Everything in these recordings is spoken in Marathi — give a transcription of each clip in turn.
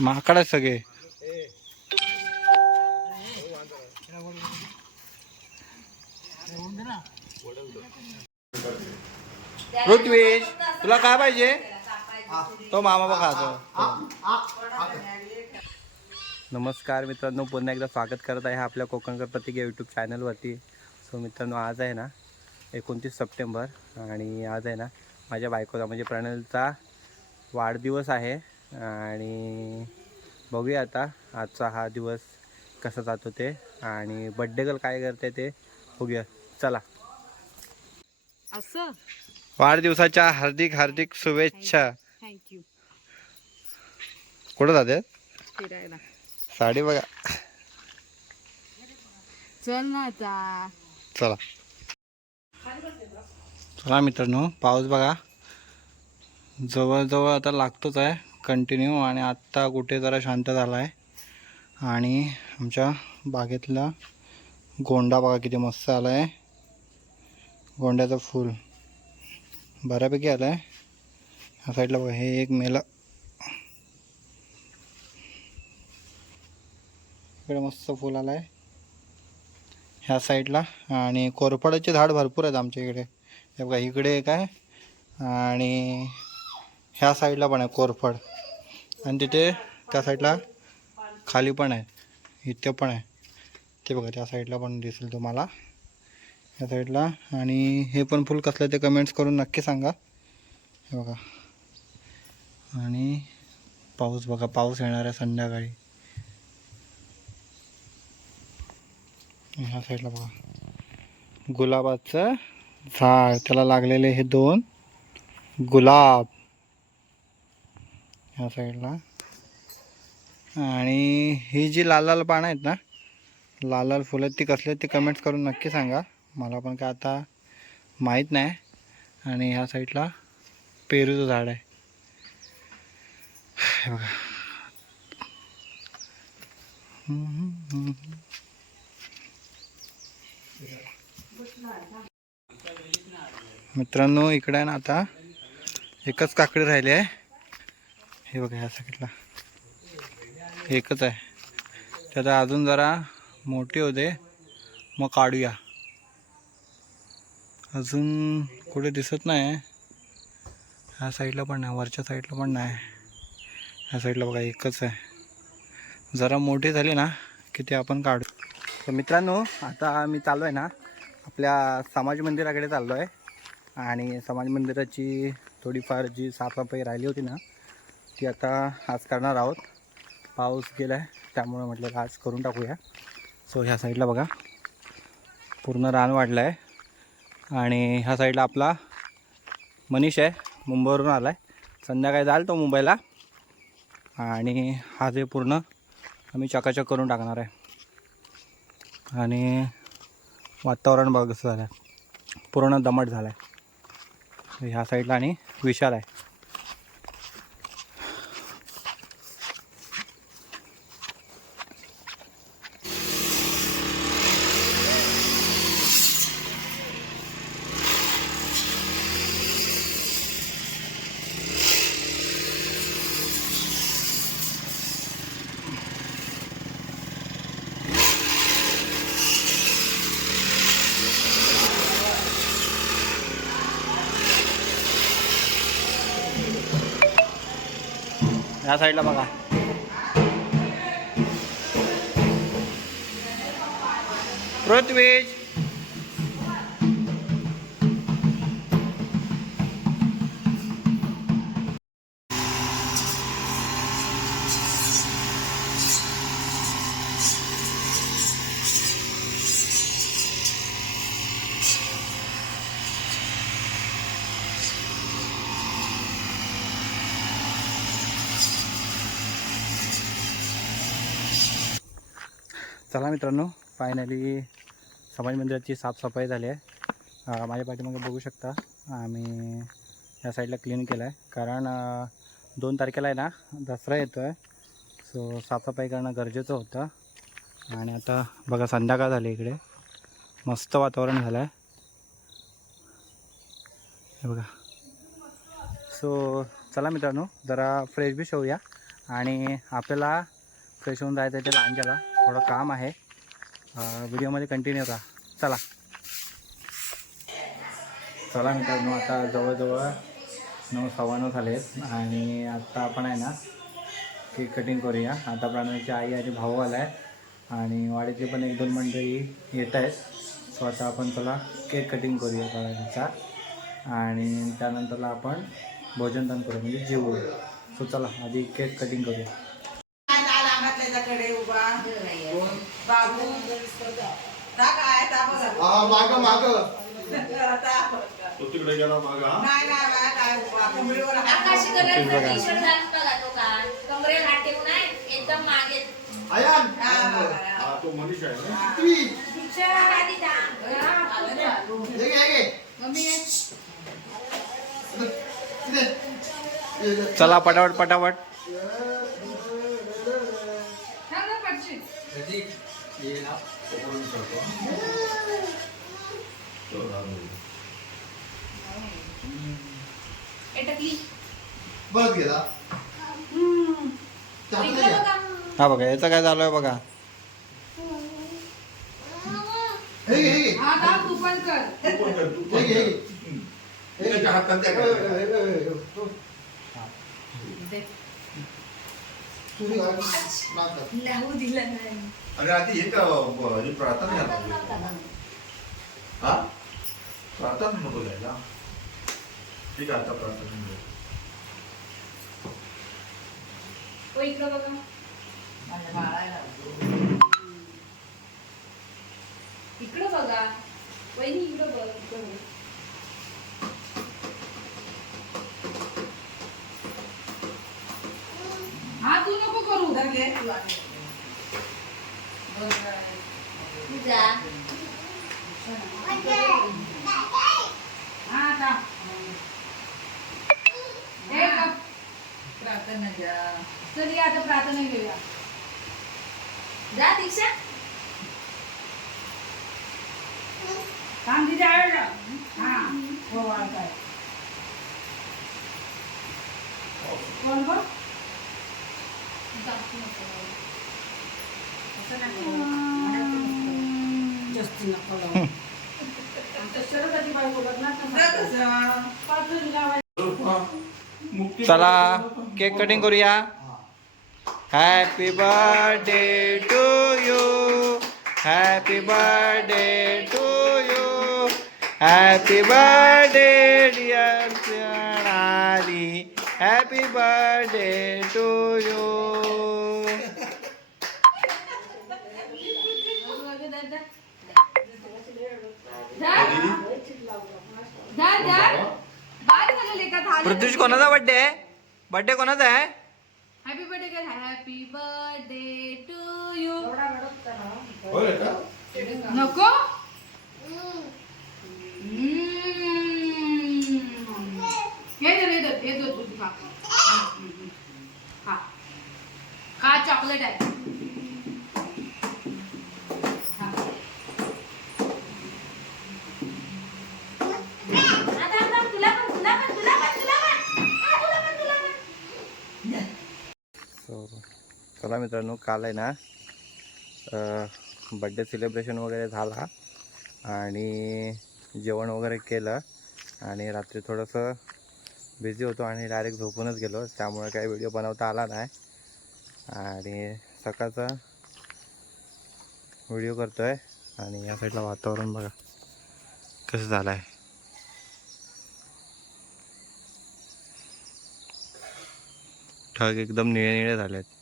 माकड सगळे. ऋत्विज तुला काय पाहिजे? तो मामा बघा तो नमस्कार मित्रांनो पुन्हा एकदा स्वागत करत आहे आपल्या कोकणकर प्रतीक या यूट्यूब चॅनलवरती सो मित्रांनो आज आहे ना एकोणतीस सप्टेंबर आणि आज आहे ना माझ्या बायकोचा म्हणजे प्रणलचा वाढदिवस आहे आणि बघूया आता आजचा हा दिवस कसा जातो ते आणि बड्डे गर्ल काय करते ते बघूया. चला. असं? वाढदिवसाच्या हार्दिक हार्दिक शुभेच्छा. थँक्यू कुठं जाते? फिरायला. साडी बघा. चल ना आता. चला. चला मित्रांनो पाऊस बघा. जवळजवळ आता लागतोच आहे कंटिन्यू आणि आत्ता कुठे जरा शांत झाला आहे आणि आमच्या बागेतला गोंडा बघा किती मस्त आला आहे गोंड्याचं फूल बऱ्यापैकी आलं आहे ह्या साईडला बघा हे एक मेला. इकडे मस्त फूल आलं आहे ह्या साईडला. आणि कोरफडाचे झाड भरपूर आहेत आमच्या इकडे. हे बघा इकडे एक आहे. आणि ह्या साईडला पण आहे कोरफड. आणि तिथे त्या साईडला खाली पण आहे. इथे पण आहे. ते बघा त्या साईडला पण दिसेल तुम्हाला. या साईडला. आणि हे पण फुल कसलं ते कमेंट्स करून नक्की सांगा. हे बघा. आणि पाऊस बघा पाऊस येणार आहे संध्याकाळी. ह्या साईडला बघा. गुलाबाचं झाड त्याला लागलेले हे दोन गुलाब. ह्या साईडला आणि ही जी लाल लाल पानं आहेत ना लाल लाल फुलं आहेत ती कसली आहेत ती कमेंट्स करून नक्की सांगा. मला पण काय आता माहीत नाही. आणि ह्या साईडला पेरूचं झाड आहे. बघा. मित्रांनो इकडे आहे ना आता. एकच काकडी राहिली आहे. हे बघा ह्या साईडला. एकच आहे. त्यात अजून जरा मोठी होते. मग काढूया. अजून कुठे दिसत नाही ह्या साईडला पण नाही वरच्या साईडला पण नाही. ह्या साईडला बघा एकच आहे. जरा मोठी झाली ना की ते आपण काढू. तर मित्रांनो आता मी चाललो आहे ना आपल्या समाज मंदिराकडे चाललो आहे आणि समाज मंदिराची थोडीफार जी साफसफाई राहिली होती ना ती आता आज करणार आहोत. पाऊस गेला आहे त्यामुळे म्हटलं आज करून टाकूया. सो ह्या साईडला बघा पूर्ण रान वाढलं आहे आणि ह्या साईडला आपला मनीष आहे मुंबईवरून आला आहे संध्याकाळी जाल तो मुंबईला. आणि हा जे पूर्ण आम्ही चकाचक करून टाकणार आहे. आणि वातावरण बघ झालं आहे पूर्ण दमट झालं आहे ह्या साईडला आणि विशाल आहे. ह्या साईडला बघा. पृथ्वीज चला मित्रांनो फायनली समाज मंदिराची साफसफाई झाली आहे. माझ्या पाठीमागे बघू शकता आम्ही या साईडला क्लीन केलं आहे कारण दोन तारखेला आहे ना दसरा येतो आहे सो साफसफाई करणं गरजेचं होतं. आणि आता बघा संध्याकाळ झाली इकडे. मस्त वातावरण झालं आहे हे बघा. सो चला मित्रांनो जरा फ्रेश बी होऊया. आणि आपल्याला फ्रेश होऊन जायचं आहे ते लांजाला थोडं काम आहे. व्हिडिओमध्ये कंटिन्यू राहा चला. चला मित्रांनो आता जवळजवळ नऊ सव्वा नऊ झाले आणि आत्ता आपण आहे ना केक कटिंग करूया. आता प्राण्यांची आई आणि भाऊ आला आहे आणि वाडीचे पण एक दोन मंडळी येत आहेत. सो आता आपण चला केक कटिंग करूया प्राण्यांचा आणि त्यानंतरला आपण भोजनदान करू म्हणजे जेवू. सो चला आधी केक कटिंग करूया. बाबू. माग माग. ता तिकडे गेला माग आकाशी. कलरचा टी शर्ट घालून बघा तो का? कमरेला हात ठेवून आहे एकदम मागे. आयान. हा, तो मनीष आहे ना? हा. ती शिक्षण आधी थांब. हे घे, हे घे. मम्मी. ये. गेला चाकू इकडं दे. बघा. हा बघा याचं काय झालं आहे बघा हे घे, हे घे. हा, थांब, तू पण कर. हे घे, हे घे. त्याच्या हातात द्या काय. हे, हे, हे, हे. हो. तुझी गाडी नाकात. लावू दिलं नाही. हे ब- हे प्रार्थना घ्यायला हा? प्रार्थना नको ठीक आहे आता प्रार्थना घेऊ. ओ, इकडं बघा. इकडं बघा. वहिनी इकडं बघ इकडं बघ. हा तू नको करू तर घे तू आणि. दोन वेळा. तू जा. हा थांब. हे का- प्रार्थना घ्या. चल या आता प्रार्थना घेऊया. जा दीक्षा. थांब तिथे का? हा हो आता आहे. कोण बघ आमच्या शरदाची बायको बघणार जा ना लावायची. चला केक कटिंग करूया. Happy birthday to you happy birthday to you happy birthday dear Pranali happy birthday to you जा, जा. बाद पृथ्वीज कोणाचा बर्थडे आहे बर्थडे कोणाचा आहे हॅपी बर्थडे कर हॅपी बर्थडे टू यू नको. हे हे हे. खा चॉकलेट आहे खा. हा, थांब, थांब. तुला पण तुला पण तुला पण तुला पण हा, तुला पण तुला पण सो चला मित्रांनो काल आहे ना बड्डे सेलिब्रेशन वगैरे झाला आणि जेवण वगैरे केलं आणि रात्री थोडंसं बिझी होतो आणि डायरेक्ट झोपूनच गेलो त्यामुळे काही व्हिडिओ बनवता आला नाही. आणि सकाळचा व्हिडिओ करतो आहे आणि या साईडला वातावरण बघा कसं झालं आहे ढग एकदम निळे निळे झाले आहेत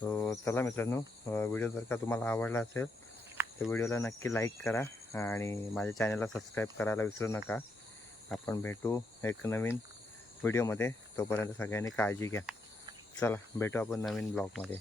सो चला मित्रांनो व्हिडिओ जर का तुम्हाला आवडला असेल तर व्हिडिओला नक्की लाईक करा आणि माझ्या चॅनलला सबस्क्राईब करायला विसरू नका. आपण भेटू एक नवीन व्हिडिओमध्ये तोपर्यंत सगळ्यांनी काळजी घ्या. चला भेटू आपण नवीन ब्लॉगमध्ये